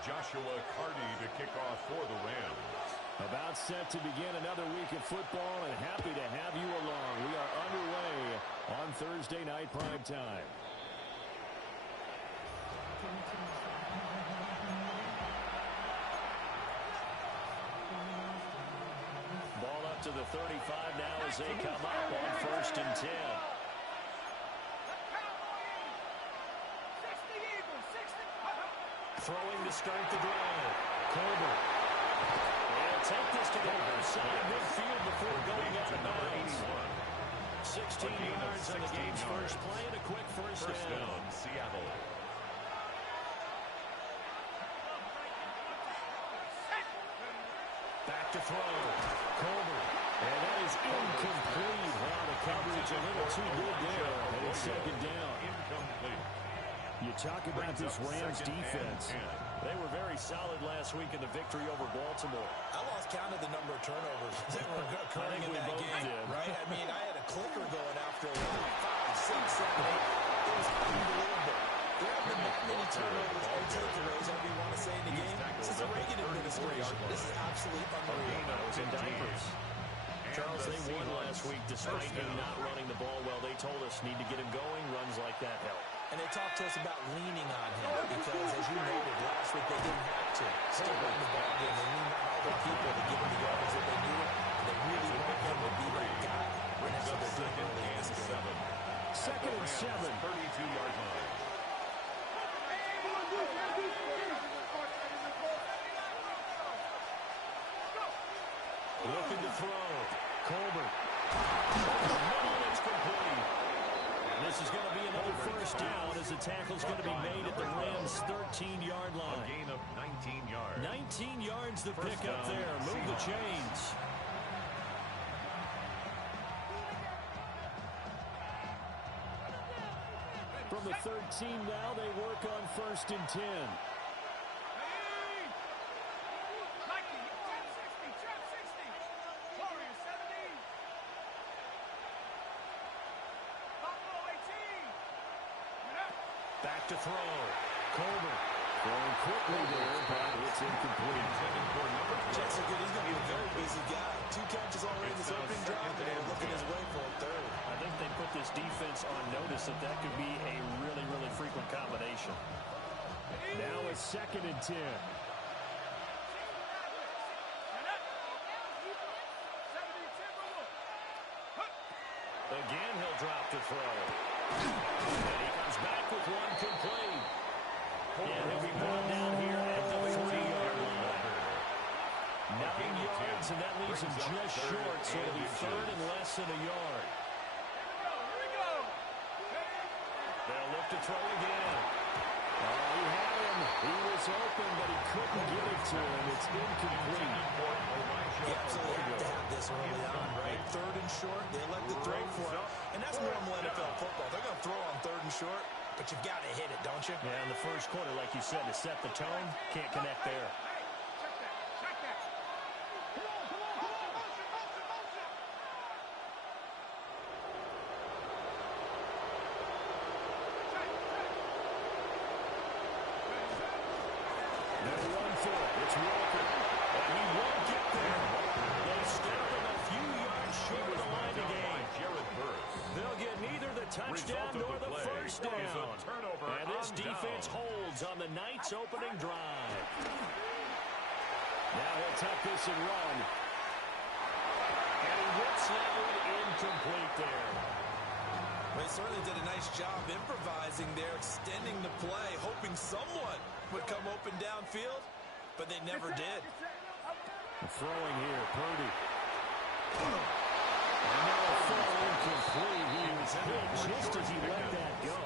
Joshua Carty to kick off for the Rams. About set to begin another week of football, and happy to have you along. We are underway on Thursday night primetime. Ball up to the 35 now as they come up on 1st and 10. Throwing to start the drive. Colbert. They'll take this to the other side midfield before going out of bounds. 16 yards on the game's first play and a quick first down. Seattle. Back to throw. Colbert. And that is incomplete. Wow, the coverage a little too good there. And it's 2nd down. Incomplete. You talk about this Rams defense. They were very solid last week in the victory over Baltimore. I lost count of the number of turnovers that were occurring in that game, right? I mean, I had a clicker going after a while. 5, 6, 7, 8. It was unbelievable. There have been that many turnovers or takeaways, however you want to say, in the game since the Reagan administration. This is absolutely unreal. Those in diapers. Charles, they won last week despite him not running the ball well. They told us need to get him going. Runs like that help. And they talked to us about leaning on him because, as you noted, last week they didn't have to still run the ball game. They leaned on other people to give them the yards that they needed, and they really want him to be that guy. And that's what they're doing early in this game. 2nd and 7. 32-yard line. Looking to throw. Colbert. It's complete. And this is going to be another first down as the tackle's going to be made at the Rams' 13-yard line. A gain of 19 yards. 19 yards to pick up there. Move the chains. From the 13 now, they work on 1st and 10. Back to throw. Colbert throwing quickly there, but it's incomplete. Jackson Good, he's going to be a very busy guy. 2 catches already in this opening drive, and they're looking his way for a 3rd. I think they put this defense on notice that could be a really, really frequent combination. Now it's 2nd and 10. Again, he'll drop to throw. And he comes back with one complete. And he'll be brought down here at the 40-yard line. 9 yards, and that leaves him just short, so it'll be 3rd and less than a yard. They'll look to throw again. Oh, he had him. He was open, but he couldn't get it to him. It's incomplete. You absolutely have to have this early on, right? 3rd and short, they elect to throw for it. And that's normal NFL football. They're going to throw on 3rd and short, but you've got to hit it, don't you? Yeah, in the first quarter, like you said, to set the tone, can't connect there. They'll run for it. It's Walker. And he won't get there. They stop him a few yards short of the line of game. They'll get neither the touchdown nor the first down. And this defense holds on the night's opening drive. Now he'll tuck this and run. And he whips that one incomplete there. They certainly did a nice job improvising there, extending the play, hoping someone would come open downfield, but they never did. Throwing here, Purdy. And now a throw incomplete. He was hit just as he let that go.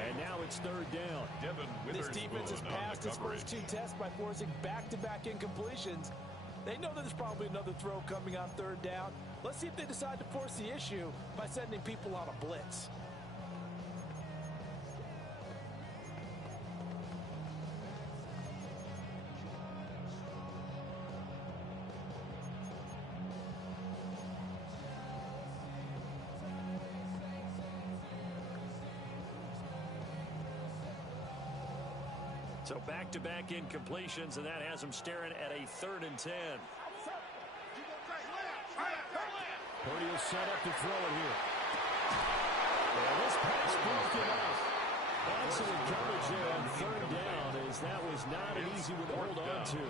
And now it's 3rd down. This defense has passed its first 2 tests by forcing back-to-back incompletions. They know that there's probably another throw coming on 3rd down. Let's see if they decide to force the issue by sending people on a blitz. So back-to-back incompletions, and that has them staring at a 3rd and 10. Purdy will set up to throw it here. And this pass broken off. Excellent coverage there on 3rd down, as that was not an easy one to hold on to.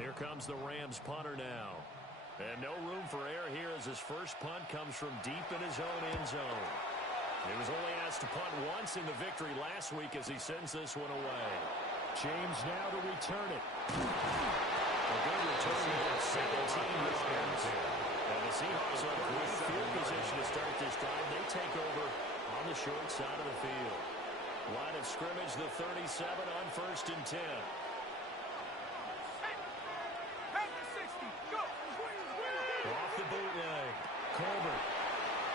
Here comes the Rams punter now. And no room for error here as his first punt comes from deep in his own end zone. He was only asked to punt once in the victory last week as he sends this one away. James now to return it. A good return of 17 yards. And the Seahawks are in great field position to start this drive. They take over on the short side of the field. Line of scrimmage, the 37 on 1st and 10. Off the bootleg. Colbert.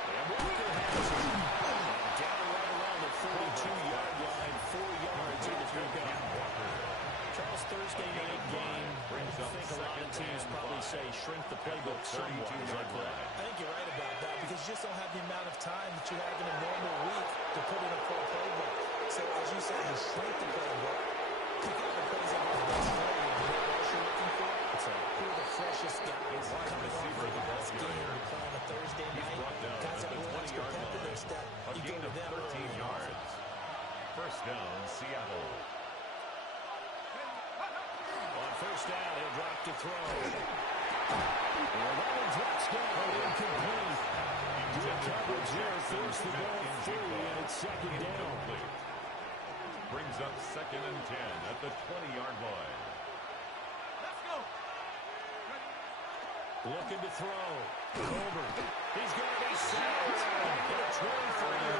And Walker has it. And down right around the 42-yard line. 4 yards in the pickup. Charles, Thursday night game. I think a lot of teams probably say shrink the playbook somewhat. I think you're right about that because you just don't have the amount of time that you have in a normal week to put in a full playbook. So as you said, you shrink the playbook. Pick out the plays that are best for you. You know what you're looking for? Who are the freshest guys coming off for the best game to play on a Thursday night? Guys that will extra pep in their step. You go to them 13 yards. First down, Seattle. On first down, he'll drop to throw. Well, that one drops down, incomplete. Good coverage there, forced the ball free, and it's 2nd down. Brings up 2nd and 10 at the 20-yard line. Looking to throw. Colbert. He's going to be sacked. And it's 1 for a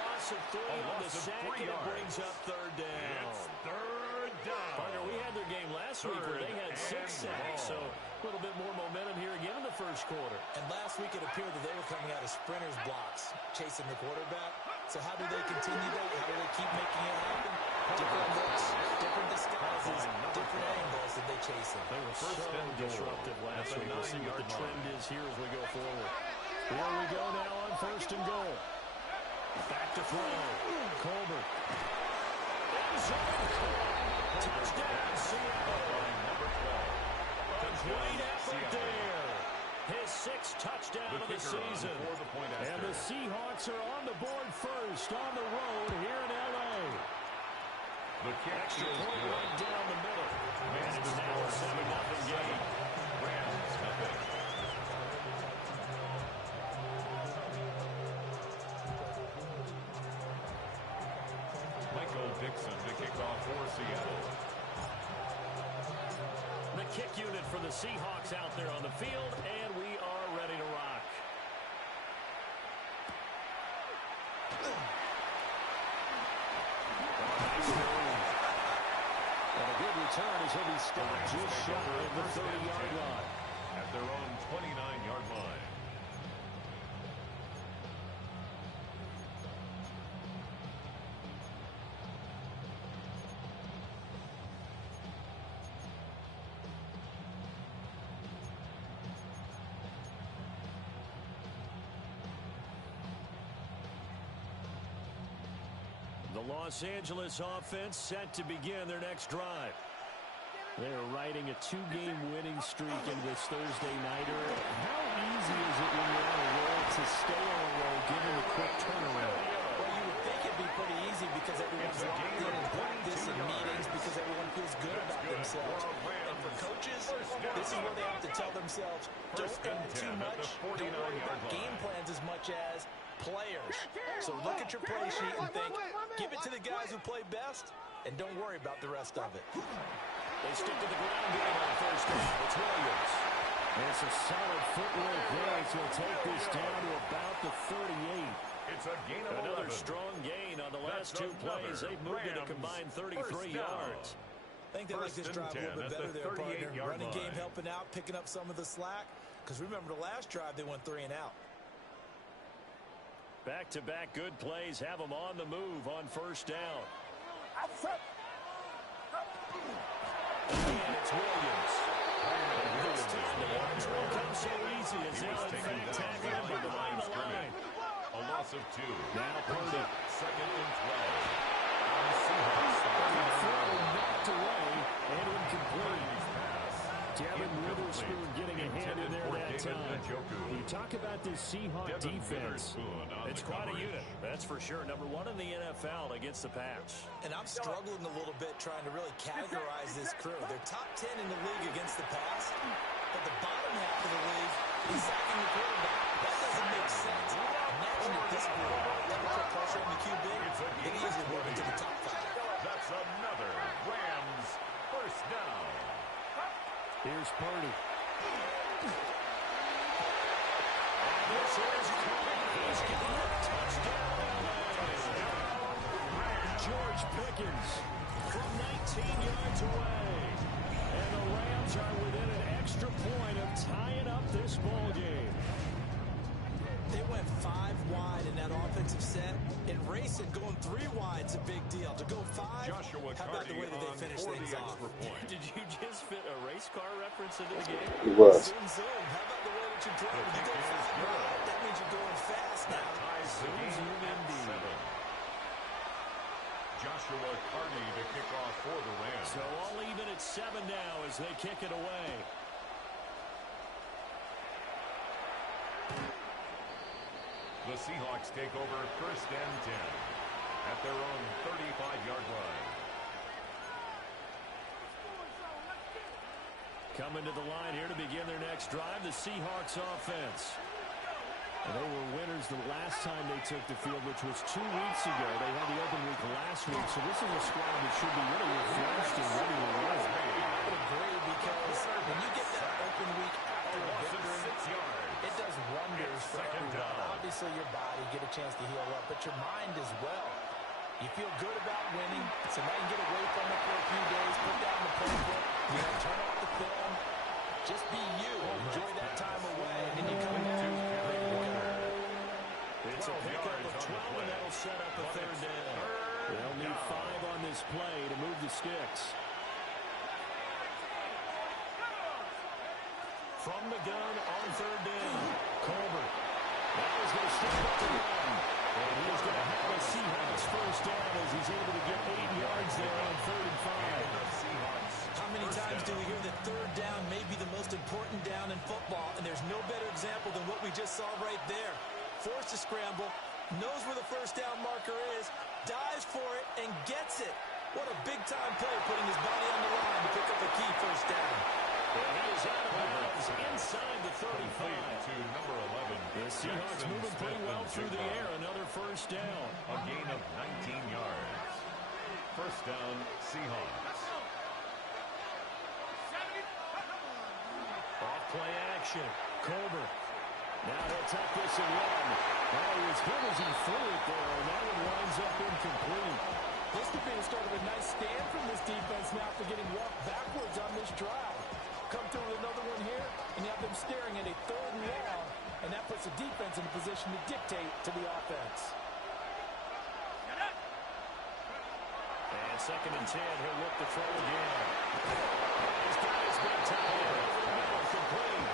loss of 3 on the sack, and it brings up 3rd down. It's 3rd down. Partner, we had their game last week where they had 6 sacks, so a little bit more momentum here again in the first quarter. And last week it appeared that they were coming out of sprinters blocks, chasing the quarterback. So how do they continue that? How do they keep making it happen? Different looks, different disguises, different angles that they chase him. They were so disruptive last week. We'll see what the trend is here as we go forward. Here we go now on 1st and goal. Back to throw. Colbert. Touchdown, Seattle. Number 12. Great effort there. His 6th touchdown of the season. And the Seahawks are on the board first on the road here in L.A. The kick Extra is point good. right down the middle. And it's now a 7-0 game. Rams have it. Michael Dixon to kick off for Seattle. The kick unit for the Seahawks out there on the field, and we are ready to rock. And a good return as he'll be stopped just shy of the 30-yard line. At their own 29-yard line. The Los Angeles offense set to begin their next drive. They're riding a 2-game winning streak in this Thursday nighter. How easy is it when you're on a roll to stay on a roll given the quick turnaround? Well, you would think it'd be pretty easy because everyone's locked in practice and meetings because everyone feels good about themselves. And for coaches, this is where they have to tell themselves, don't think too much, don't worry about game plans as much as players. So look at your play sheet and think, give it to the guys who play best, and don't worry about the rest of it. They stick to the ground game on first down. It's Williams. And some solid footwork there as he'll take this down to about the 38. It's a gain of Another 11. strong gain on the last 2 plays. They've moved it a combined 33 yards. I think they like this drive a little bit better there, partner. Running game line. helping out, picking up some of the slack. Because remember, the last drive, they went 3 and out. Back-to-back good plays have them on the move on first down. And it's Williams. This time the yards won't come so easy as they'll in fact tackle him behind the line. A loss of 2. Now Purdy. 2nd You talk about this Seahawks defense. It's quite a unit, that's for sure. Number one in the NFL against the pass. And I'm struggling a little bit trying to really categorize this crew. They're top 10 in the league against the pass, but the bottom half of the league is sacking the quarterback. That doesn't make sense. Imagine if this group double put pressure on the QB, it easily move into the top 5. That's another Rams first down. Here's Purdy. This is He's got a touchdown. George Pickens from 19 yards away. And the Rams are within an extra point of tying up this ball game. They went 5 wide in that offensive set, and racing going 3 wide's a big deal. To go 5, Joshua how about the way that they finished things off? Did you just fit a race car reference into the game? He was. Zoom, zoom. How about the way that you play? When you go 5 wide, that means you're going fast now. Zoom indeed. Joshua Carty to kick off for the Rams. So all even at 7 now as they kick it away. The Seahawks take over first and 10 at their own 35-yard line. Coming to the line here to begin their next drive, the Seahawks offense. And they were winners the last time they took the field, which was 2 weeks ago. They had the open week last week, so this is a squad that should be really refreshed and ready to run. I would agree, because when you get that open week after a victory, it does wonders for everyone. Obviously, your body get a chance to heal up, but your mind as well. You feel good about winning, so now you get away from it for a few days, put down the playbook, turn off the film, just be you, enjoy that time away, and then you come back ready to go. It's a pickup of 12, and that'll set up a third down. They'll need 5 on this play to move the sticks. From the gun on third down, Colbert. Now he's going to stick up the run. And he's going to have a Seahawks first down as he's able to get 8 yards there on 3rd and 5. How many times do we hear that third down may be the most important down in football, and there's no better example than what we just saw right there. Forced to scramble, knows where the first down marker is, dives for it, and gets it. What a big-time play, putting his body on the line to pick up a key first down. And he is out of bounds inside the 35. To number 11. The Seahawks moving pretty well through the air. Another first down. A gain of 19 yards. First down, Seahawks. Off play action. Colbert. Now he'll take this and run. Well, as good as he threw it there, and that one winds up incomplete. This could be the start of a nice stand from this defense now for getting walked backwards on this drive. Come through with another one here, and you have them staring at a 3rd and long, and that puts the defense in a position to dictate to the offense. And 2nd and 10, he'll look to throw again. He's got his big time. Complete.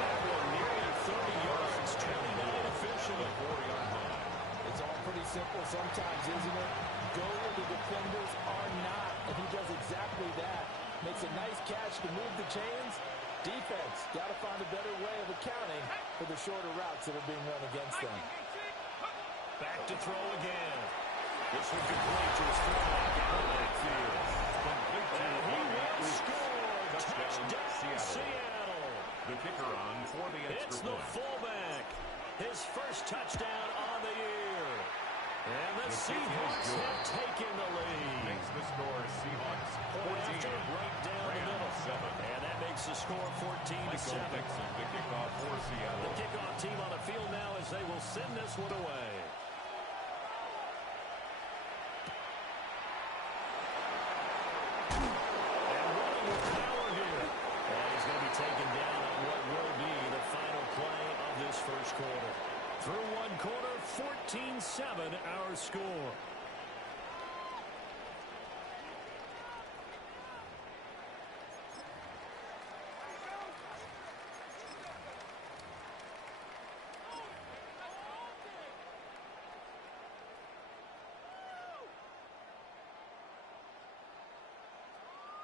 That one nearly 30 yards. 29 official. 4-yard line. It's all pretty simple sometimes, isn't it? Go where the defenders are not, and he does exactly that. Makes a nice catch to move the chains. Defense, got to find a better way of accounting for the shorter routes that are being run against them. Back to throw again. This one complete to his fullback out of that field. And he will score. Touchdown, Seattle. The kicker on for the extra It's the point. fullback. His first touchdown on the year. And the Seahawks have taken the lead. Makes the score Seahawks 14. Right down the middle. 7. And that makes the score 14-7. Dixon to kick off for Seattle. The kickoff team on the field now as they will send this one away. And running with power here. And he's going to be taken down on what will be the final play of this first quarter. Through one quarter, 14-7 our score.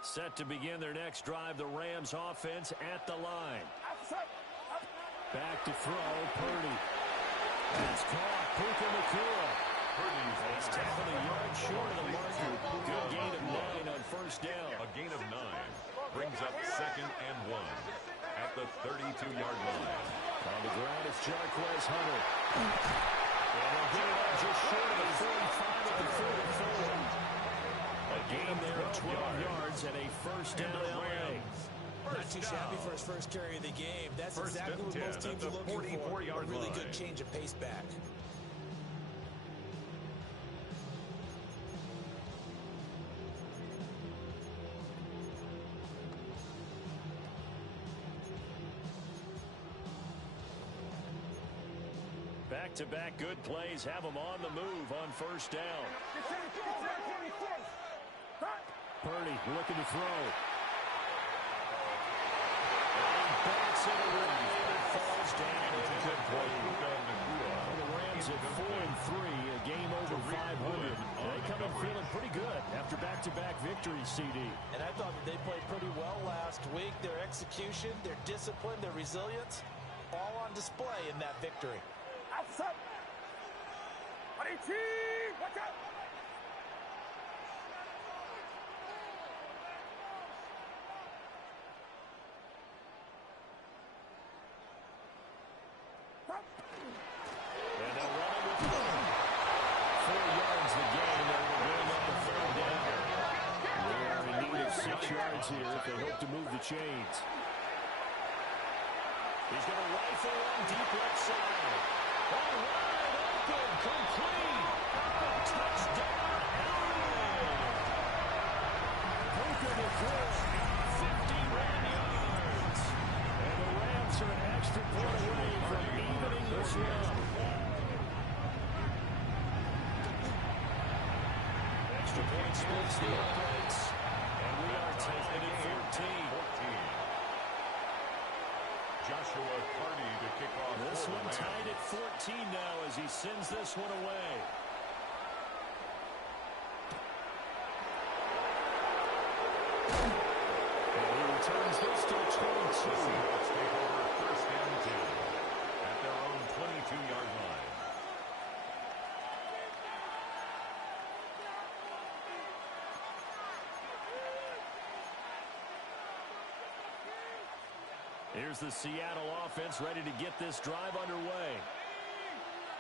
Set to begin their next drive, the Rams offense at the line. Back to throw, Purdy. That's caught, Puka Nacua. He's tackled a yard short of the marker. Good gain of 9 on first down. A gain of 9 brings up 2nd and 1 at the 32-yard line. On the ground is Jarquez Hunter. And they'll get it out just short of the 45 at the 44. A gain there of 12 yards and a first down LA. Not too shabby for his first carry of the game. That's exactly what most teams are looking for. A really good change of pace back. Back-to-back good plays have them on the move on first down. Purdy looking to throw. Backs it around and falls down. Good play. The Rams at 4-3, a game over 500. They come in feeling pretty good after back-to-back victories, CD. And I thought that they played pretty well last week. Their execution, their discipline, their resilience, all on display in that victory. Outside. Watch out. And they'll run it with 4 yards the game. They're going up the 3rd down. They are in need of 6 yards here if they hope to move the chains. He's going to rifle one deep left side. Oh, wide open, complete. Touchdown, LA. Puka Nacua, 51 yards. And the Rams are an extra point away from evening this run. Extra point splits the uprights. And we are tied at 14. Joshua Purdy to kick off. This one tied at 14 now as he sends this one away. And he returns this to 22. Seahawks take over 1st and 10 at their own 22-yard line. Here's the Seattle offense ready to get this drive underway.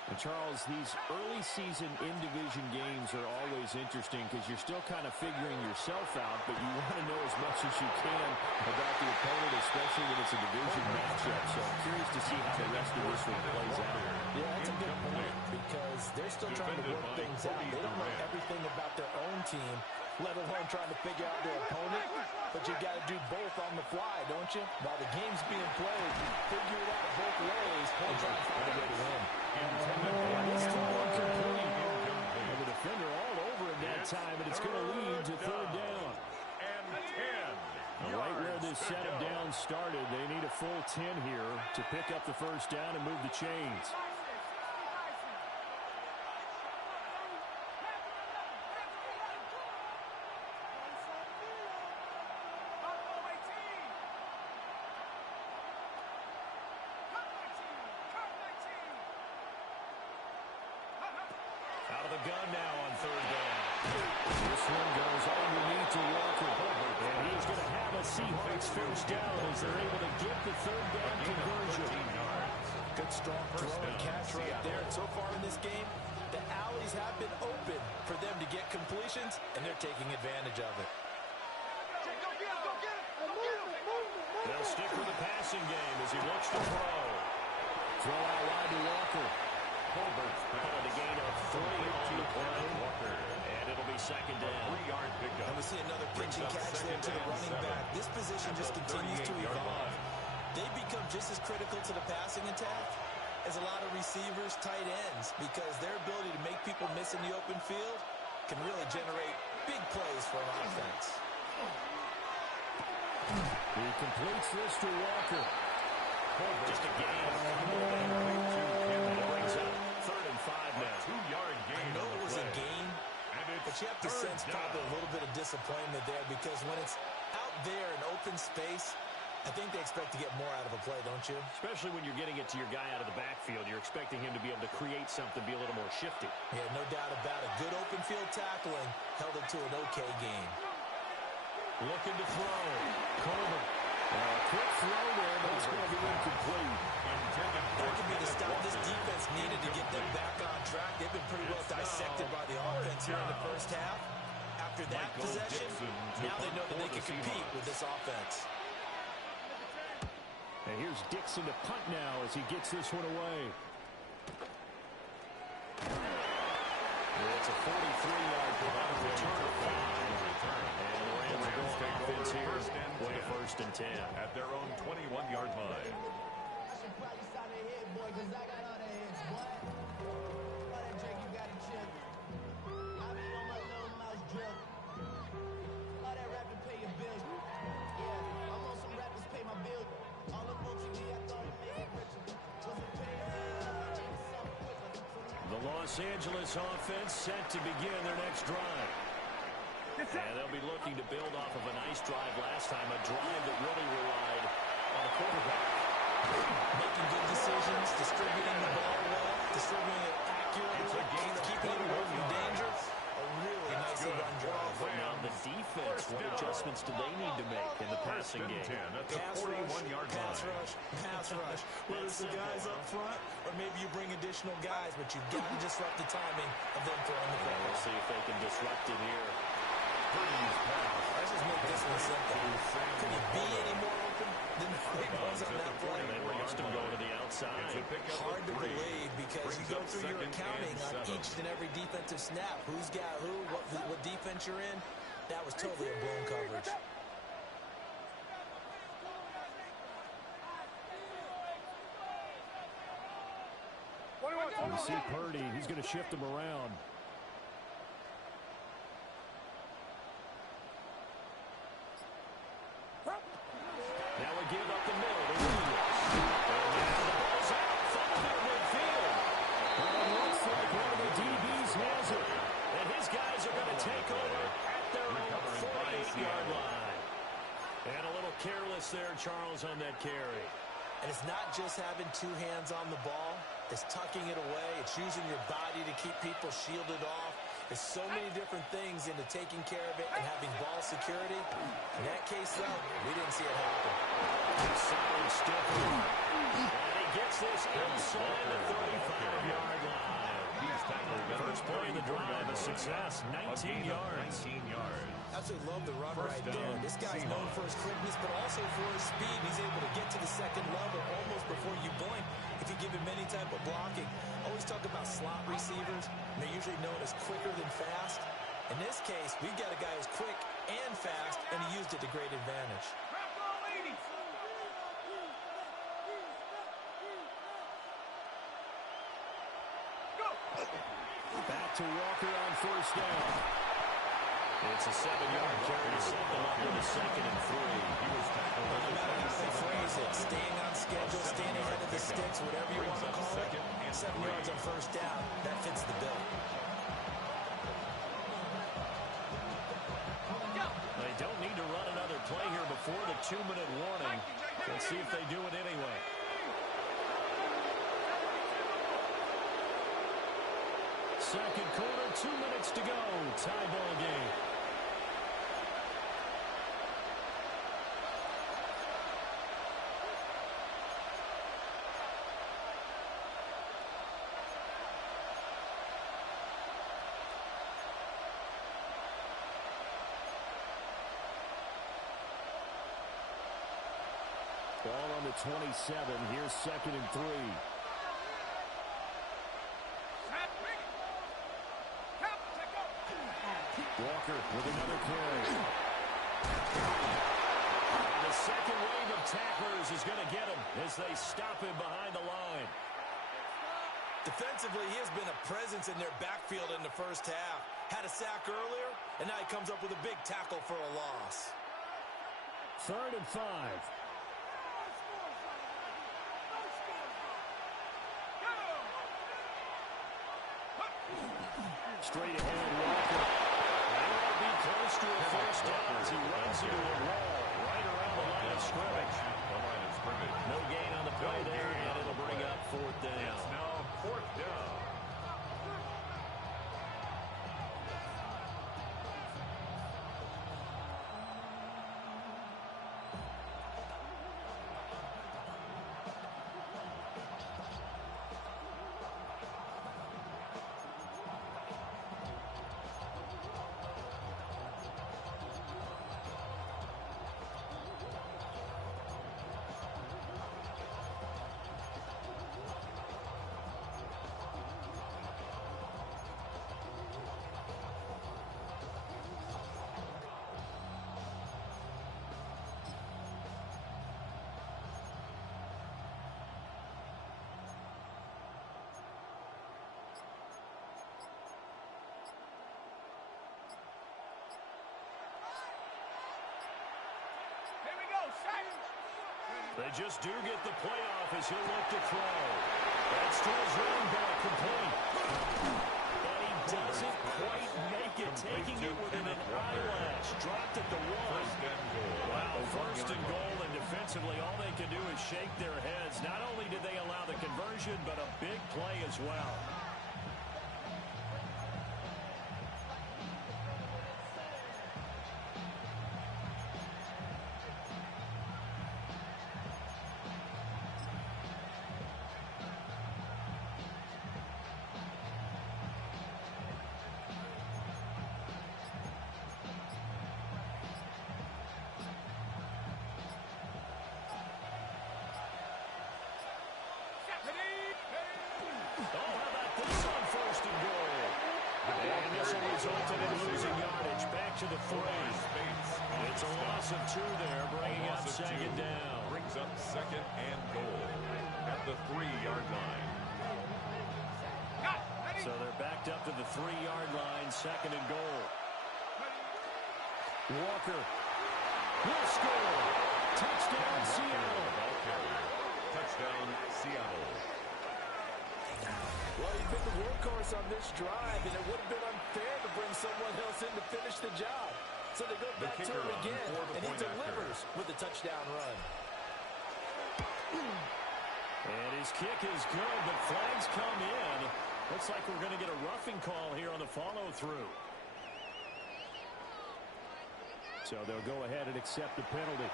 And Charles, these early season in-division games are always interesting because you're still kind of figuring yourself out, but you want to know as much as you can about the opponent, especially when it's a division matchup. So I'm curious to see how the rest of this one plays out. Yeah, that's a good point because they're still trying to work things out. They don't know everything about their own team, let alone trying to figure out their opponent. But you got to do both on the fly, don't you? While the game's being played, figure it out both ways and try to find a way to win. This throw incomplete. And the defender all over him that time, and it's going to lead to 3rd down. Right where this set of downs started, they need a full 10 here to pick up the first down and move the chains. Out of the gun now on 3rd down. This one goes underneath to Walker. And he's going to have a Seahawks first down as they're able to get the 3rd down conversion. Good strong throw and catch right there. And so far in this game, the alleys have been open for them to get completions, and they're taking advantage of it. They'll stick with the passing game as he looks to throw. Throw out wide to Walker. Colbert's back. And a gain of 3 on the play. And it'll be 2nd down. 3-yard pickup. And we see another pitch and catch there to the running back. This position just continues to evolve. They become just as critical to the passing attack as a lot of receivers, tight ends, because their ability to make people miss in the open field can really generate big plays for an offense. He completes this to Walker. Just a gain. It brings up 3rd and 5 now. 2-yard gain. I know it was a gain, but you have to sense probably a little bit of disappointment there because when it's out there in open space, I think they expect to get more out of a play, don't you? Especially when you're getting it to your guy out of the backfield. You're expecting him to be able to create something, be a little more shifty. Yeah, no doubt about it. Good open field tackling held it to an okay game. Looking to throw. Coleman. Quick throw there, but it's going to be incomplete. That could be the stop this defense needed to get them back on track. They've been pretty well dissected by the offense here in the first half. After that possession, now they know that they can compete with this offense. And here's Dixon to punt now as he gets this one away. It's a 43-yard return. And the Rams are going offense here with a 1st and 10. At their own 21-yard line. The Los Angeles offense set to begin their next drive. And they'll be looking to build off of a nice drive last time, a drive that really relied on the quarterback. Making good decisions, distributing the ball well, distributing it accurately, keeping it away from danger. A really nicely run drive. Now the defense, what adjustments do they need to make in the passing game? Pass rush. Whether it's the guys up front or maybe you bring additional guys, but you've got to disrupt the timing of them throwing the ball. We'll see if they can disrupt it here. Let's just make this one simple. Could he be any more open than he was on that play? They lost him going to the outside. Hard to believe because you go through your accounting on each and every defensive snap. Who's got who, what defense you're in. That was totally a blown coverage. You see Purdy, he's going to shift him around. Now we give up the middle to Williams. And the ball's out. Fumble near midfield. Well, it looks like one of the DBs has it. And his guys are going to take over at their own 48-yard line. And a little careless there, Charles, on that carry. And it's not just having two hands on the ball. It's tucking it away. It's using your body to keep people shielded off. There's so many different things into taking care of it and having ball security. In that case, though, we didn't see it happen. Solid stiff. And he gets this inside the 35-yard line. First play of the drive, a success, 19 yards. Absolutely love the run right there. This guy's known for his quickness, but also for his speed. He's able to get to the second level almost before you blink if you give him any type of blocking. Always talk about slot receivers, and they're usually known as quicker than fast. In this case, we've got a guy who's quick and fast, and he used it to great advantage. Back to Walker on 1st down. It's a 7-yard carry to set them up with a 2nd and 3. He was tackled. No matter how they phrase it, staying on schedule, staying ahead of the sticks, whatever you want to call it, 7 yards on 1st down, that fits the bill. They don't need to run another play here before the 2-minute warning. Let's see if they do it anyway. Second quarter, 2 minutes to go. Tie ball game. Ball on the 27. Here's 2nd and 3. Walker with another carry. And the second wave of tacklers is going to get him as they stop him behind the line. Defensively, he has been a presence in their backfield in the first half. Had a sack earlier, and now he comes up with a big tackle for a loss. 3rd and 5. Straight ahead, Walker. They won't be close to a first down as he runs into a wall right around the line of of scrimmage. No gain on the play there, and it'll bring up fourth down. It's now fourth down. They just do get the playoff as he'll look to throw. That's to his running back complete. And he doesn't quite make it, taking it within an eyelash. Dropped at the one. Wow, first and goal, and defensively all they can do is shake their heads. Not only did they allow the conversion, but a big play as well. Resulted in losing yardage. Back to the 3. It's a loss of 2 there, bringing up second down. Brings up second and goal at the 3-yard line. So they're backed up to the 3-yard line, second and goal. Walker will score. Touchdown, Seattle. Touchdown, Seattle. Well, he's been the workhorse on this drive, and it would have been unfair to bring someone else in to finish the job. So they go back to him again, and he delivers with a touchdown run. And his kick is good, but flags come in. Looks like we're going to get a roughing call here on the follow-through. So they'll go ahead and accept the penalty.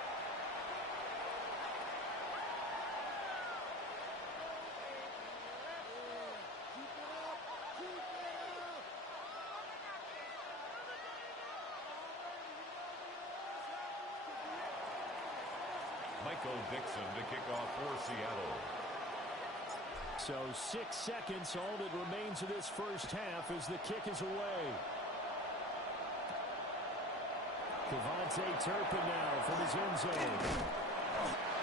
Dixon to kick off for Seattle. So 6 seconds, all that remains of this first half as the kick is away. Devontae Turpin now from his end zone.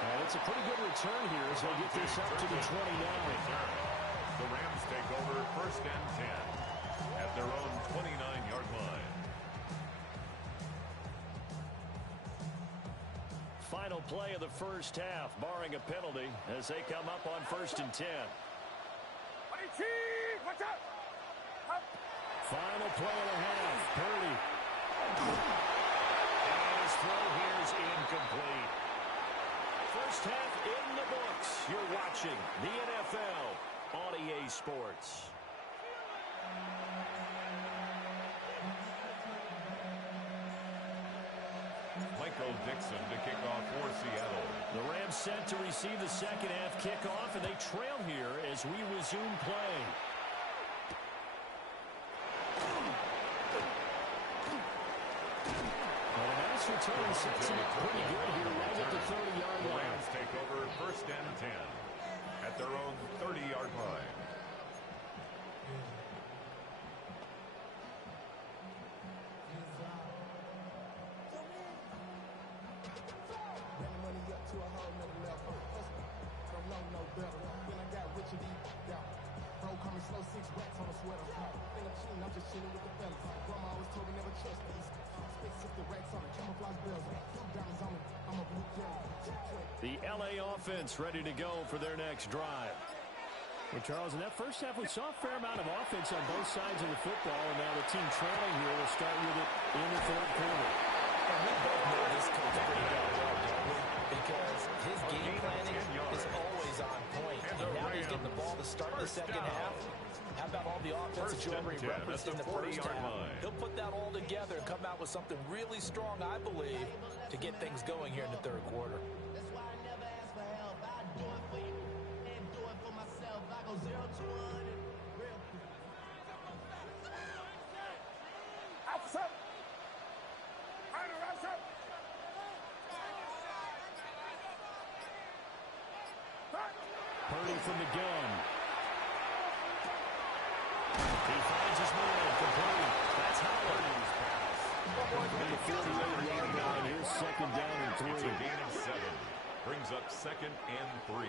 And it's a pretty good return here as they get this up to the 29. The Rams take over first and 10 at their own 29-yard line. Final play of the first half, barring a penalty, as they come up on first and 10. Final play of the half, Purdy. And his throw here is incomplete. First half in the books. You're watching the NFL on EA Sports. Dixon to kick off for Seattle. The Rams set to receive the second half kickoff, and they trail here as we resume play. And a nice return sets him up pretty good here right at the 30-yard line. The Rams take over first and 10 at their own 30-yard line. The LA offense ready to go for their next drive. Well, Charles, in that first half, we saw a fair amount of offense on both sides of the football, and now the team trailing here will start with it in the third quarter. And we both know this coach pretty well, don't we? because his game planning is always on point. And now he's getting the ball to start the second half. How about all the offensive jewelry referenced in the first half? He'll put that all together and come out with something really strong, I believe, to get things going here in the third quarter. That's why I never ask for help. I do it for you and do it for myself. I go 0 to 100. Real quick. Purdy from the gun. He finds his man. Complete. That's Howard. From the 48-yard line, here's second down and 3. It's a gain of 7. Brings up second and 3.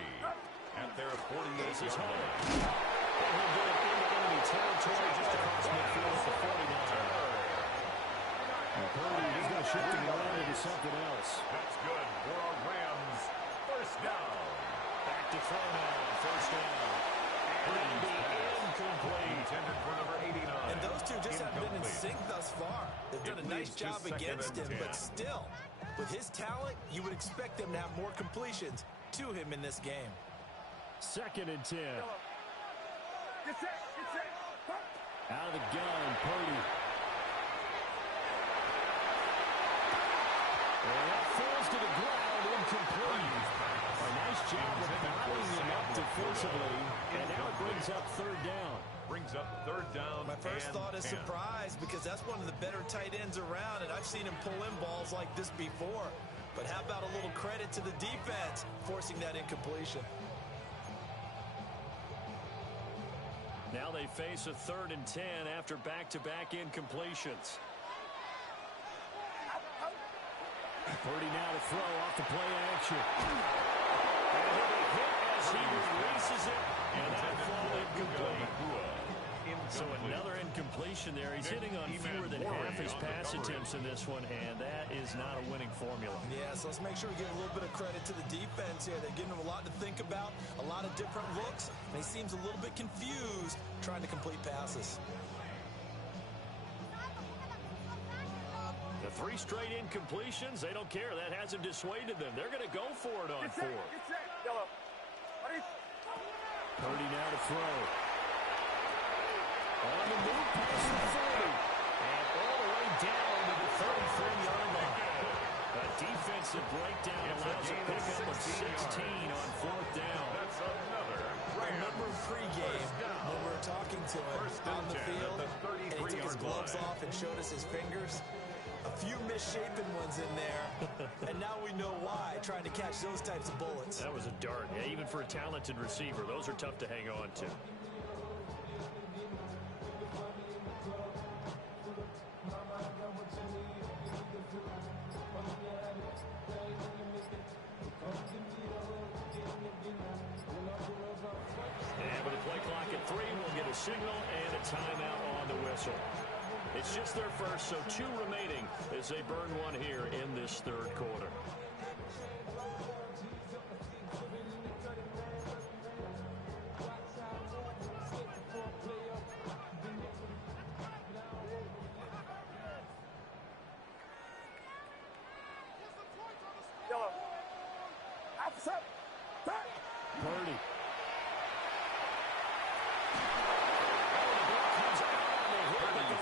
At their 48-yard line. He'll get it into enemy territory just across midfield at the 49. Purdy, he's going to shift him around into something else. That's good for our Rams. First down. Back to throw now. First down. BrandB incomplete. Intended for number 89. And those two just haven't been in sync thus far. They've done a nice job against him, but still, with his talent, you would expect them to have more completions to him in this game. Second and 10. Out of the gun, Purdy. And that falls to the ground, incomplete. A nice job of bottling him up defensively, and now it brings up third down. Brings up third down. My first thought is 10. surprise, because that's one of the better tight ends around, and I've seen him pull in balls like this before. But how about a little credit to the defense forcing that incompletion? Now they face a third and 10 after back-to-back incompletions. Purdy now to throw off the play action. And he'll be hit as he releases it, and that ball incomplete. So another incompletion there. He's hitting on fewer than half his pass attempts in this one, and that is not a winning formula. Yeah, so let's make sure we give a little bit of credit to the defense here. They're giving him a lot to think about, a lot of different looks, and he seems a little bit confused trying to complete passes. The 3 straight incompletions, they don't care. That hasn't dissuaded them. They're going to go for it on 4. Purdy now to throw. On the move, pass to 40. And all the way down to the 33-yard line. A defensive breakdown allows a pickup of 16 on 4th down. That's another. I remember pregame when we were talking to him on the field, and he took his gloves off and showed us his fingers. A few misshapen ones in there, and now we know why, trying to catch those types of bullets. That was a dart. Yeah, even for a talented receiver, those are tough to hang on to. And with a play clock at 3, we'll get a signal and a timeout on the whistle. It's just their first, so 2 remaining as they burn one here in this third quarter. Purdy.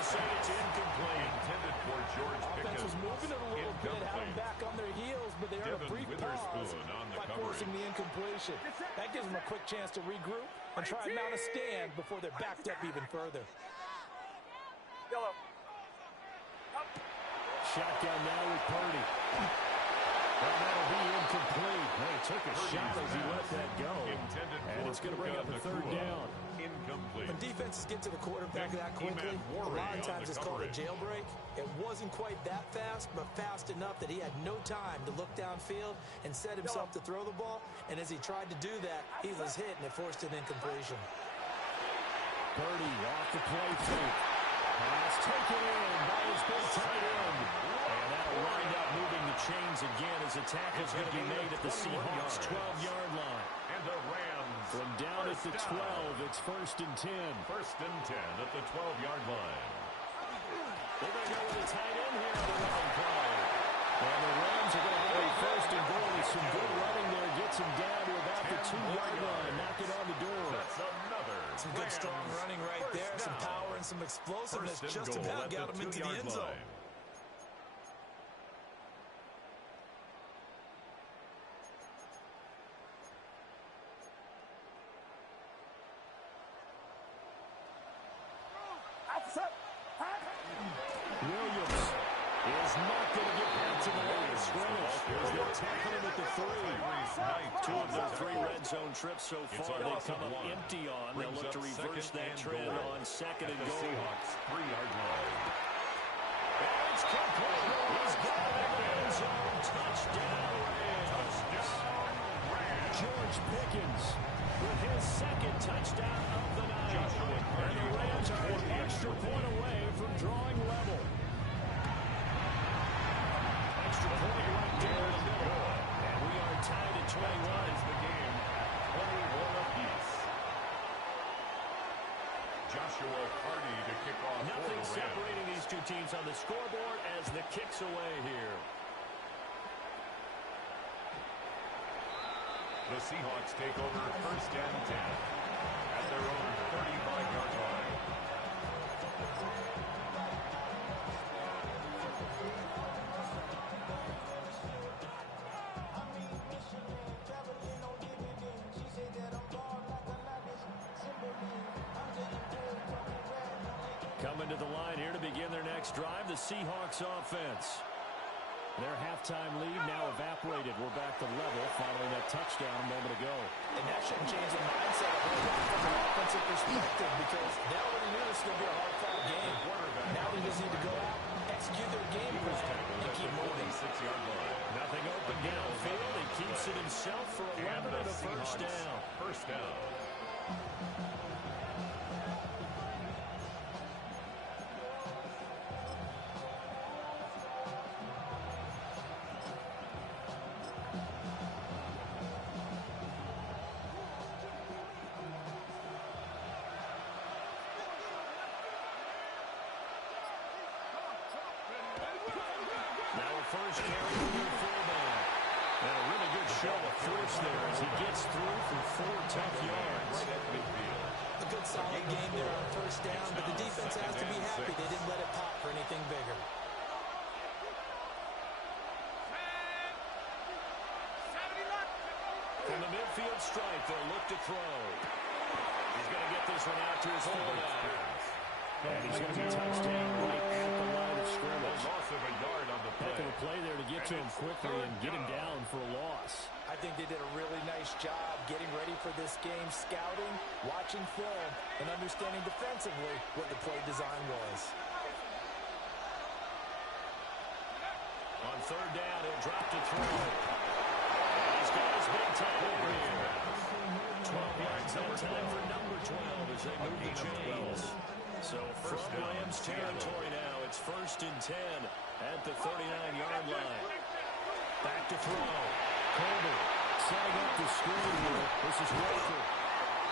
It's incomplete. Intended for George Offense Pickens. was moving it a little bit, had them back on their heels, but they earned a brief pause by forcing the incompletion. That gives them a quick chance to regroup and try and mount a stand before they're backed up even further. Shotgun now with Purdy. And that'll be incomplete. He took a shot as he let that go. And it's going to bring up a third down. Incomplete. When defenses get to the quarterback that quickly, a lot of times it's called a jailbreak. It wasn't quite that fast, but fast enough that he had no time to look downfield and set himself to throw the ball. And as he tried to do that, he was hit, and it forced an incompletion. Purdy off the play fake. Pass taken in by his big tight end. And that'll wind up moving the chains again as a tackle's going to be made at the Seahawks' 12-yard line. And the Rams. From down at the 12, it's 1st and 10. 1st and 10 at the 12-yard line. They're going to go with a tight end here on the running play. And the Rams are going to have a first and goal with some good running there. Gets him down to about the 2-yard line. Knock it on the door. That's another. Some good strong running right there. Some power and some explosiveness. Just about got him into the end zone. Williams is not going to get back to the line of scrimmage. They'll tackle him at the 3. 2 of their 3 red zone trips so far they've come up empty on. They'll look to reverse that trend on second and goal. Seahawks 3-yard line. It's complete. He's got it in the end zone. Touchdown, Rams. George Pickens with his second touchdown of the night. And the Rams are an extra point away from drawing level. Extra point right there in the middle. And we are tied at 21. The game 21 apiece. Joshua Hardy to kick off. Nothing separating these two teams on the scoreboard as the kick's away here. The Seahawks take over first and 10 at their own 35-yard line. Coming to the line here to begin their next drive, the Seahawks offense. Their halftime lead now evaporated. We're back to level following that touchdown a moment ago. And that shouldn't change the mindset of from an offensive perspective because they already knew this was going to be a hard-fought game. Now they just need to go out, execute their game plan, and keep moving. 6-yard line. Nothing open downfield. He keeps it himself for 11 and a first down. First down. First carry for your fullback. And a really good show of force there as he gets through for 4 tough yards. A good solid game there on first down, but the defense has to be happy they didn't let it pop for anything bigger. From the midfield stripe, they'll look to throw. He's going to get this one out to his fullback. And he's going to be touched down right at the line of scrimmage. Loss of a yard on the play. Heck of a play there to get to him quickly and get him down for a loss. I think they did a really nice job getting ready for this game, scouting, watching film, and understanding defensively what the play design was. On third down, he'll drop to throw. He's got his big time over here. 12 yards that time for number 12 as they move the chains. So from Rams territory now, it's first and 10 at the 39-yard line. Back to throw. Colbert setting up the screen here. This is Walker.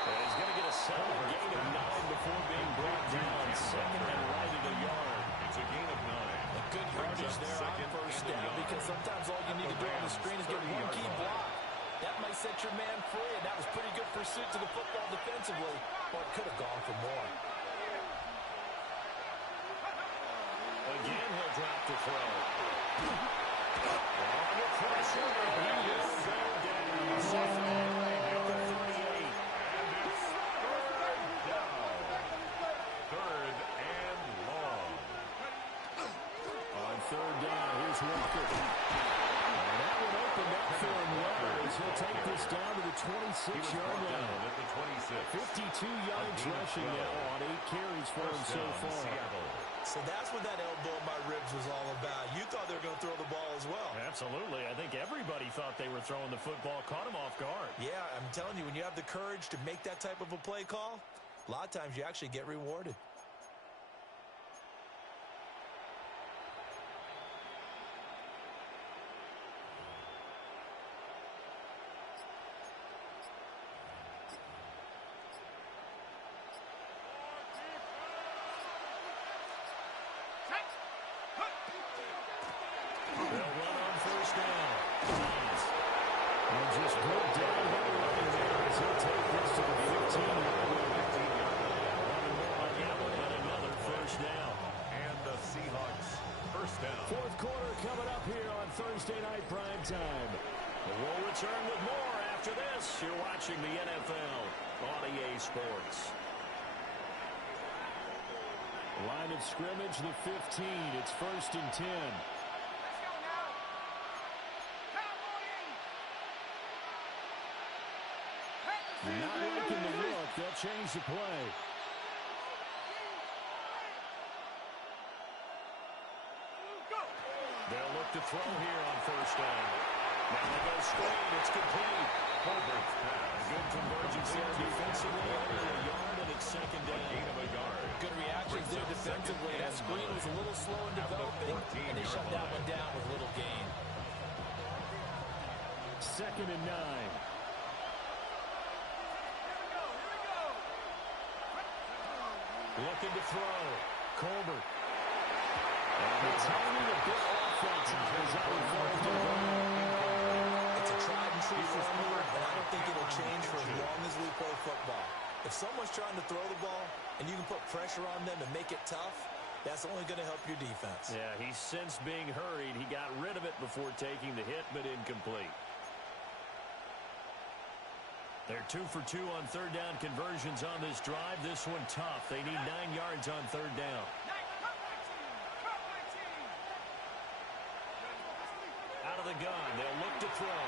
And he's going to get a solid gain of 9 before being brought down. Second and right at a yard. It's a gain of 9. A good yardage there on first down because sometimes all you need to do on the screen is get one key block. That might set your man free, and that was pretty good pursuit to the football defensively, but could have gone for more. Again, he'll drop to throw. Under pressure, he will go down. Second at the 38. And it's third down. Third and long. On third down, here's Walker. And that one opened up for him well as he'll take this down to the 26-yard line. At the 26. 52 yards rushing now on 8 carries for him so far. So that's what that elbow in my ribs was all about. You thought they were going to throw the ball as well. Absolutely. I think everybody thought they were throwing the football, caught him off guard. Yeah, I'm telling you, when you have the courage to make that type of a play call, a lot of times you actually get rewarded. They'll run pass. And just good downhill running there as he'll take this to the 15-yard line. Running more like that one, but another first down. And the Seahawks first down. Fourth quarter coming up here on Thursday night prime time. We'll return with more after this. You're watching the NFL on EA Sports. Line of scrimmage, the 15. It's 1st and 10. Not liking the look. They'll change the play. They'll look to throw here on first down. Now they go screen. It's complete. Colbert's pass. Good convergence there defensively. Under a yard, and it's second down. Gain of a yard. Good reactions there defensively. That screen was a little slow in developing, and they shut that one down with little gain. 2nd and 9. Looking to throw. Colbert. And it's only a bit offensive as I involved in It's a tried and true formula, and I don't think it'll change for as long as we play football. If someone's trying to throw the ball and you can put pressure on them and make it tough, that's only going to help your defense. Yeah, he sensed being hurried. He got rid of it before taking the hit, but incomplete. They're 2 for 2 on third down conversions on this drive. This one tough. They need 9 yards on third down. Out of the gun. They'll look to throw.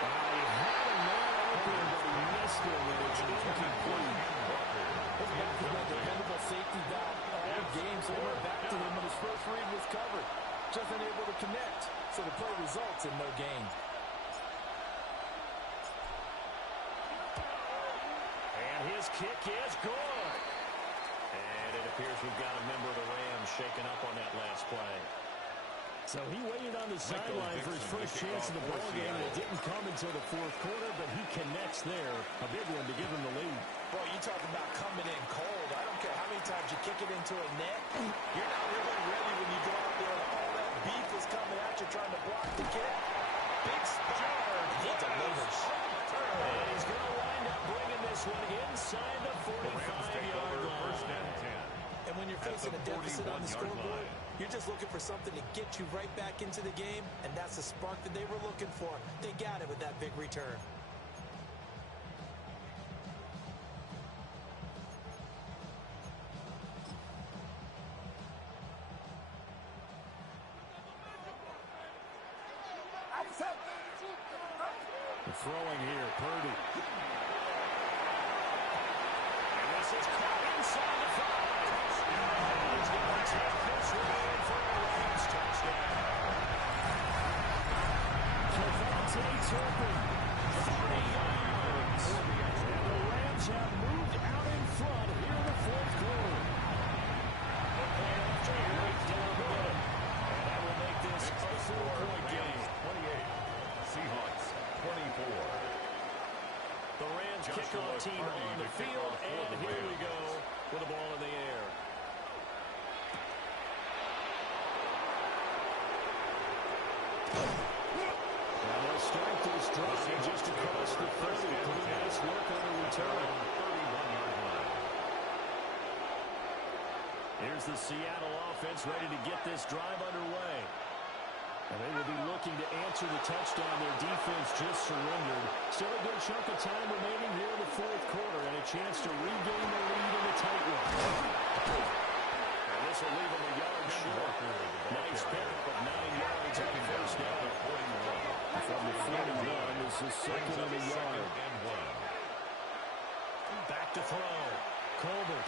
He had a man open, but he missed him, and it's incomplete. His back has been a dependable safety valve all game, so they went back to him when his first read was covered. Just unable to connect, so the play results in no gain. And his kick is good. And it appears we've got a member of the Rams shaken up on that last play. So he waited on the sideline for his first chance in the ballgame, and it didn't come until the fourth quarter, but he connects there. A big one to give him the lead. Boy, you talk about coming in cold. I don't care how many times you kick it into a net. You're not really ready when you go out there and all that beef is coming at you trying to block the kick. Big spot. He delivers. And he's going to wind up bringing this one inside the 45-yard line. First and 10. And when you're facing a deficit on the scoreboard, you're just looking for something to get you right back into the game, and that's the spark that they were looking for. They got it with that big return. Throwing here, Purdy. And this is caught inside the 5. He's going to take this one for a Rams touchdown. Devontae Turpin, 40 yards. And the Rams have moved out in front here in the fourth quarter. The play after here down the middle. And that will make this a 4-point game. 28. Seahawks 24. The Rams kickoff team on the field, and here we go with the ball in the air. And they'll start this drive just across the 30. Pretty nice work on the return. 31-yard line. Here's the Seattle offense ready to get this drive underway. And they will be looking to answer the touchdown their defense just surrendered. Still a good chunk of time remaining here in the fourth quarter, and a chance to regain the lead in a tight one. And this will leave them a yard short. Nice pickup of 9 yards on first down. From the 41, this is second and a yard. Back to throw. Colbert.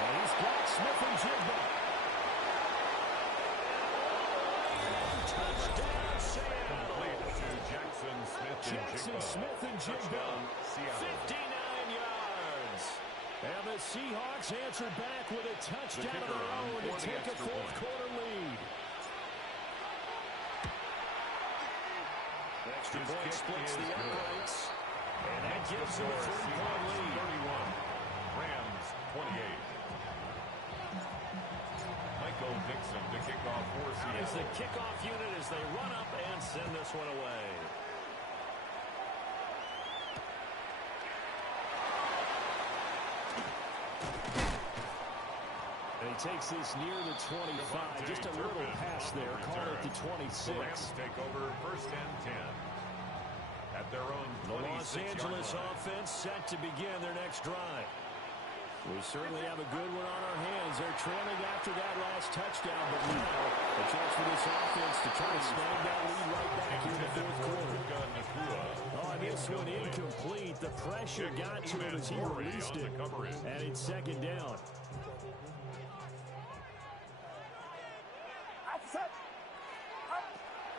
And he's got Smith and Jigba. Touchdown, Seattle. Jackson Smith and Jigba. 59 yards. And the Seahawks answer back with a touchdown of their own to take a fourth quarter lead. Extra point splits the uprights. And that gives them a 3-point lead. 31. Rams 28. Michael Dixon to kick off for Seattle. is the kickoff unit as they run up and send this one away. And he takes this near the 25. Just a little pass there. Call it the 26. The Rams take over 1st and 10. At their own The Los Angeles offense set to begin their next drive. We certainly have a good one on our hands. They're trailing after that last touchdown, but now a chance for this offense to try to snag that lead right back here in the 4th quarter. Oh, and this one incomplete. The pressure got to him as he released it. And it's 2nd down.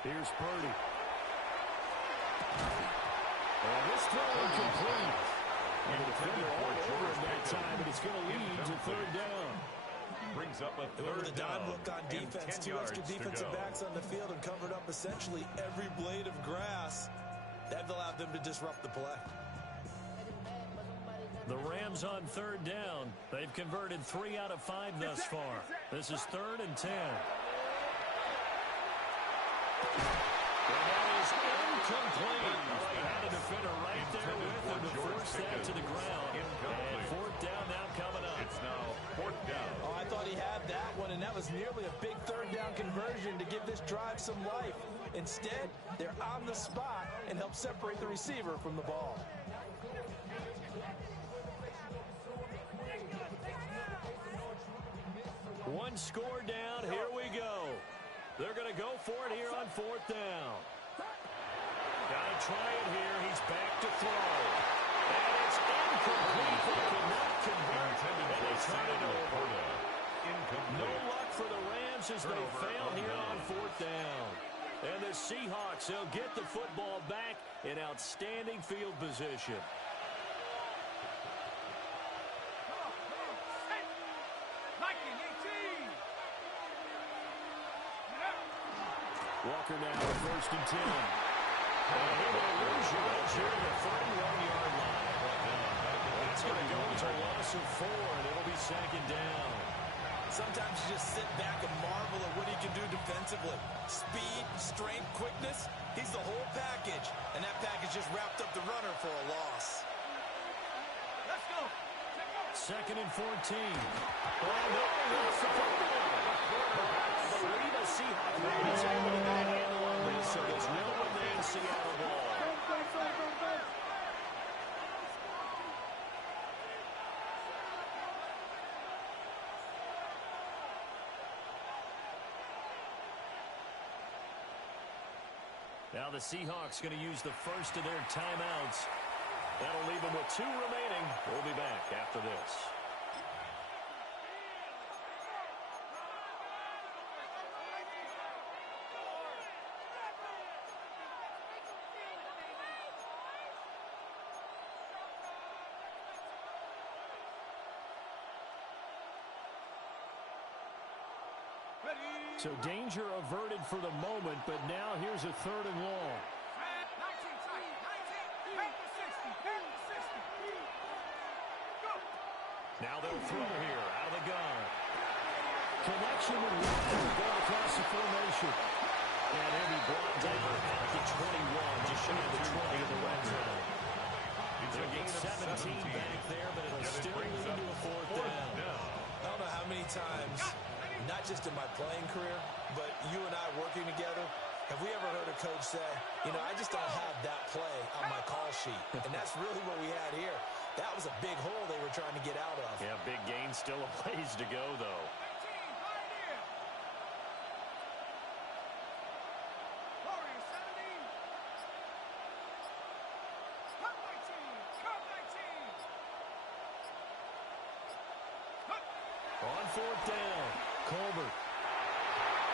Here's Purdy. And this throw incomplete. And the defender all over him that time, but it's going to lead to 3rd down. Brings up a 3rd the down. dime look on defense. 2 extra defensive backs on the field and covered up essentially every blade of grass. That allowed them to disrupt the play. The Rams on 3rd down. They've converted 3 out of 5 thus far. This is 3rd and 10. And that is incomplete. Oh, he had a defender right there with him to force that to the ground. And 4th down now coming up. It's now 4th down. Oh, I thought he had that one, and that was nearly a big 3rd down conversion to give this drive some life. Instead, they're on the spot and help separate the receiver from the ball. One score down. Here we go. They're going to go for it here on 4th down. Got to try it here. He's back to throw. And it's incomplete. They cannot convert. And they turn it over. No luck for the Rams as they fail here on 4th down. And the Seahawks, they'll get the football back in outstanding field position. Walker now at 1st and 10. And he will lose yards here at the 31-yard line. That's going to go into a loss of 4, and it'll be 2nd down. Sometimes you just sit back and marvel at what he can do defensively. Speed, strength, quickness. He's the whole package. And that package just wrapped up the runner for a loss. Let's go. 2nd and 14. And that's the football. I believe a Seahawks is able to get a handle on this, so there's no one there in Seattle ball. Now the Seahawks going to use the first of their timeouts. That'll leave them with 2 remaining. We'll be back after this. So danger averted for the moment, but now here's a 3rd and long. Now they'll throw here out of the gun. Connection with Walker going across the formation. And he'll be brought down at the 21, just shy of the 20 in the red zone. They'll get 17 back there, but it'll still lead to a 4th down. I don't know how many times, not just in my playing career, but you and I working together, have we ever heard a coach say, you know, I just don't have that play on my call sheet. And that's really what we had here. That was a big hole they were trying to get out of. Yeah, big gain, still a ways to go, though. On 4th down, Colbert.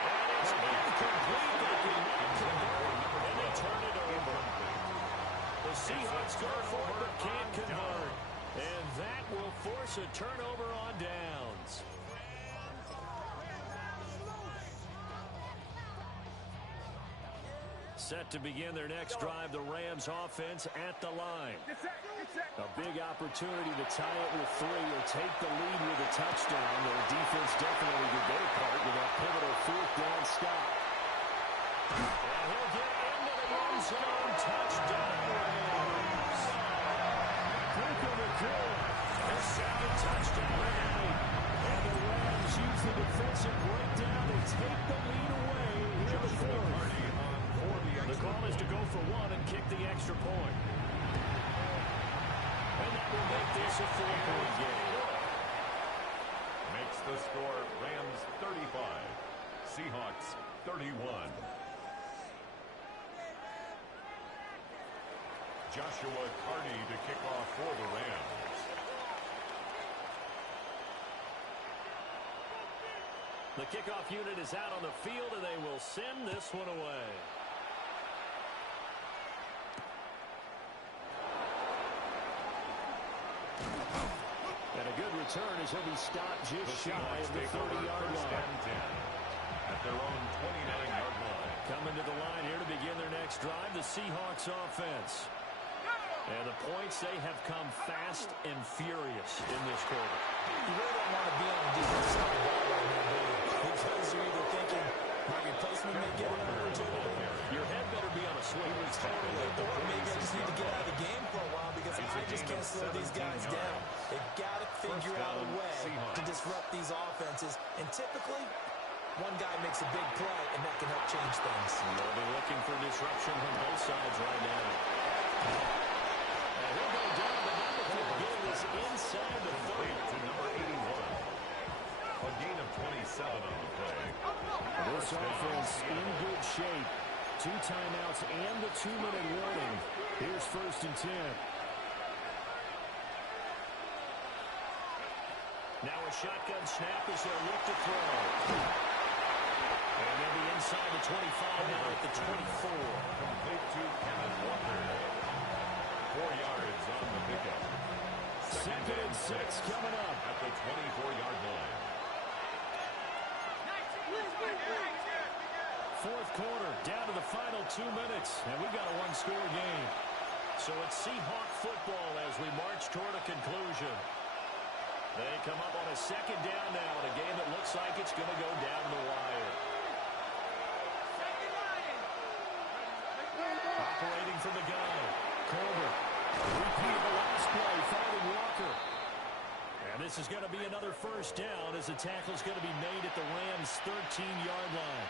And it's incomplete. They cannot convert, and they turn it over. The Seahawks go for it, but can't convert. And that will force a turnover on downs. Set to begin their next drive, the Rams offense at the line. A big opportunity to tie it with 3 or take the lead with a touchdown. Their defense definitely did their part with that pivotal 4th down stop. defensive breakdown to take the lead away here in the fourth. The call is to go for one and kick the extra point. And that will make this a 4-point game. Makes the score Rams 35, Seahawks 31. Joshua Carney to kick off for the Rams. The kickoff unit is out on the field, and they will send this one away. And a good return as he'll be stopped just shy of the 30-yard line. At their own 29-yard line. Coming to the line here to begin their next drive, the Seahawks offense. And the points, they have come fast and furious in this quarter. You really don't want to be on the defensive side of the ball right now, do you? Because you're either thinking, my replacement may get an opportunity. Your head better be on a swing. Totally. Or maybe I just need to get out of the game for a while because I just can't slow these guys down. They've got to figure out a way to disrupt these offenses. And typically, one guy makes a big play, and that can help change things. They'll be looking for disruption from both sides right now. And he'll go down, but number 15 is inside the 30. To number 81. A gain of 27 on the play. This offense in good shape. 2 timeouts and the 2-minute warning. Here's 1st and 10. Now a shotgun snap as they'll look to throw. And they'll be inside the 25, now at the 24. Complete to Kenneth Walker. 4 yards on the pickup. Second and 6 coming up. At the 24-yard line. 4th quarter, down to the final 2 minutes, and we've got a 1-score game. So it's Seahawk football as we march toward a conclusion. They come up on a 2nd down now in a game that looks like it's going to go down the wire. Operating from the gun, Colbert. Repeat of the last play, finding Walker. and this is going to be another 1st down as the tackle's going to be made at the Rams' 13-yard line.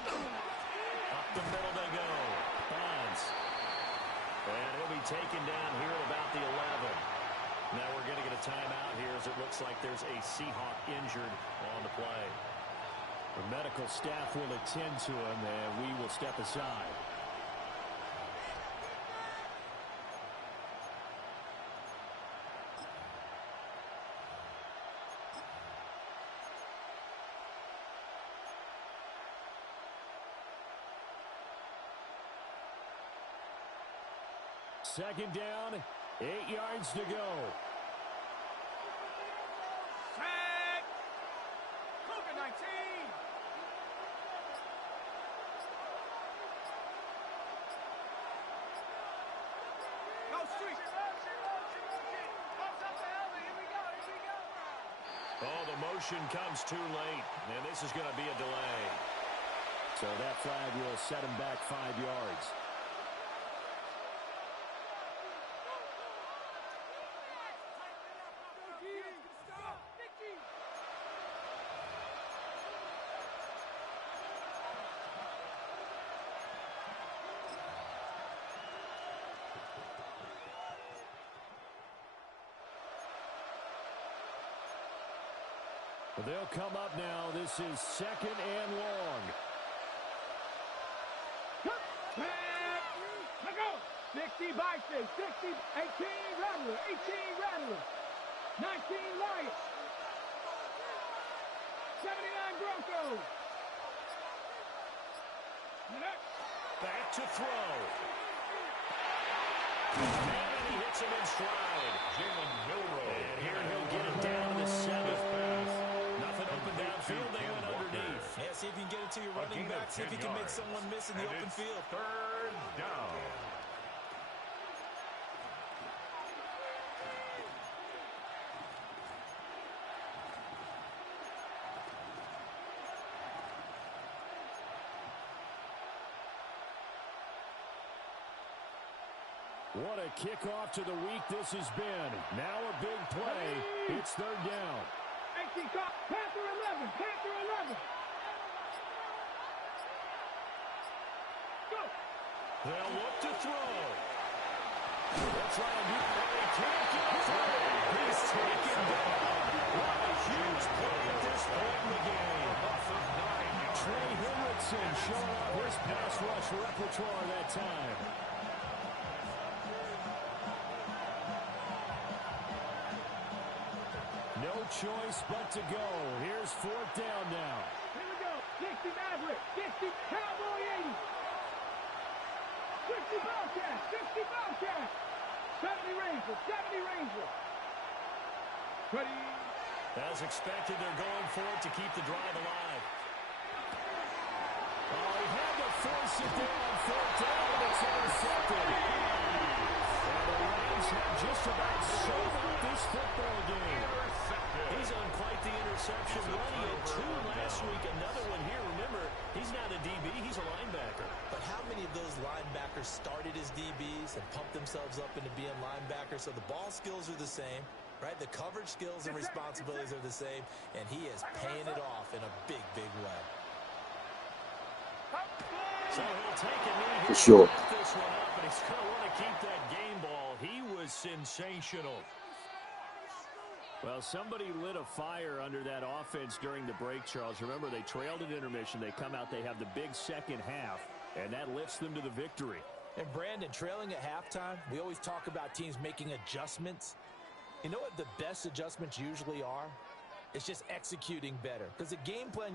Up the middle they go. Bonds. And he'll be taken down here at about the 11. Now we're going to get a timeout here as it looks like there's a Seahawk injured on the play. The medical staff will attend to him, and we will step aside. Second down, 8 yards to go. Sack! Cougar 19! Go street! Oh, the motion comes too late, and this is going to be a delay. So that flag will set him back 5 yards. They'll come up now. This is 2nd and long. Let's go! 60 Vikings, 60, 18 Rattler, 18 Rattler, 19 Lions, 79 Broncos. Back to throw. And he hits him in stride. Jalen Milroe. And here he'll get it down to the 7th. Nothing open downfield. They went it to your running back. See if you can make someone miss in the open field. Third down. What a kickoff to the week this has been. Now a big play. It's third down. Panther 11. Panther 11. Go. They'll look to throw. They'll try a new play. Can't get through. He's taken down. What a huge play at this point in the game. Trey Hendrickson showing off his pass rush repertoire that time. No choice but to go. Here's fourth down now. Here we go. 60 Maverick. 60 Cowboy 80. 60 Bobcat. 60 Bobcat. 70 Ranger. 70 Ranger. Ready. As expected, they're going for it to keep the drive alive. Oh, he had to force it there on fourth down. It's intercepted. And the Rams have just about sold out this football game. He's on quite the interception run. He had 2 last week. Another one here. Remember, he's not a DB. He's a linebacker. But how many of those linebackers started as DBs and pumped themselves up into being linebackers? So the ball skills are the same, right? The coverage skills and responsibilities are the same, and he is paying it off in a big, big way. So he'll take a knee For sure. this one up, and he's going to want to keep that game ball. He was sensational. Well, somebody lit a fire under that offense during the break, Charles. Remember, they trailed at intermission. They come out, they have the big second half, and that lifts them to the victory. And Brandon, trailing at halftime, we always talk about teams making adjustments. You know what the best adjustments usually are? It's just executing better. Because the game plan